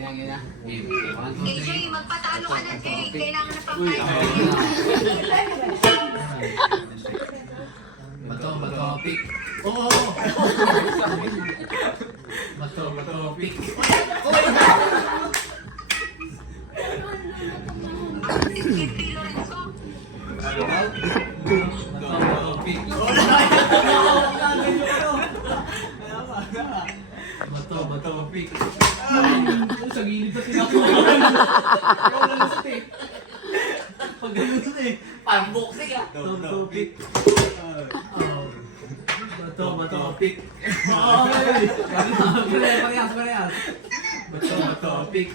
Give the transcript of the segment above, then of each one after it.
ganyan. AJ, magpatalo ka na, Jay. Kailangan na pang-fight. Bato, pick. Oo! Bato, pick. Hindi, Lorenzo. Bato, pick. Bato, pick. Sa gilid na sinakuha. Pag ganun eh. Parang boxing ah. Bato, pick. Bato, pick. Parehas. Bato, pick.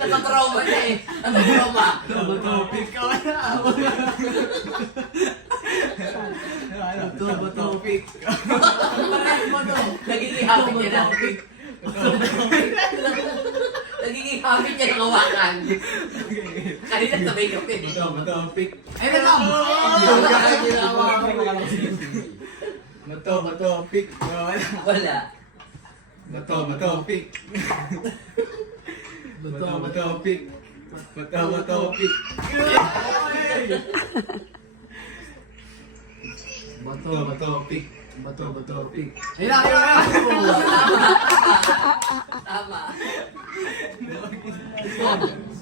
Nakatrauma na eh. Nakatrauma. Bato, pick. Bato, pick. Parehas mo to. Nagiging habit niya na. Nagiging habit niya ng hawakan. Kanina sabay ka pin. Bato, pick. Ay, natam! Bato, pick. Wala. Bato, pick. Bato, pick. Bato, pick. Bato, pick. Bato, pick. Tama. Tama.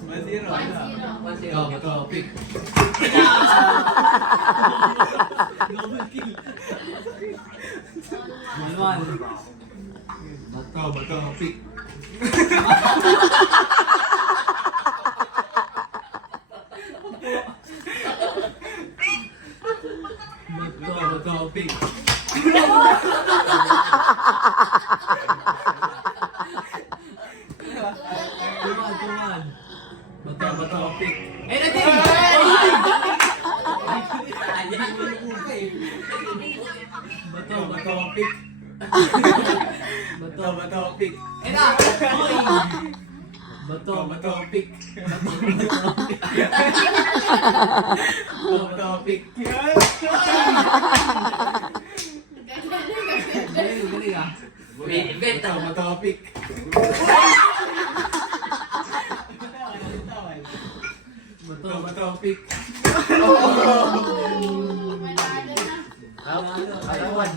1-0. Bato, pick. Double kill. 1-1. Bato, pick. Bato, pick. Tuman. Bato, pick. Eh, natin! Bato, pick. Bato, pick. Eh, na! Bato, pick. Bato, pick. Galing ah. Invent ah. Bato, pick. Bato, pick. Manalo na.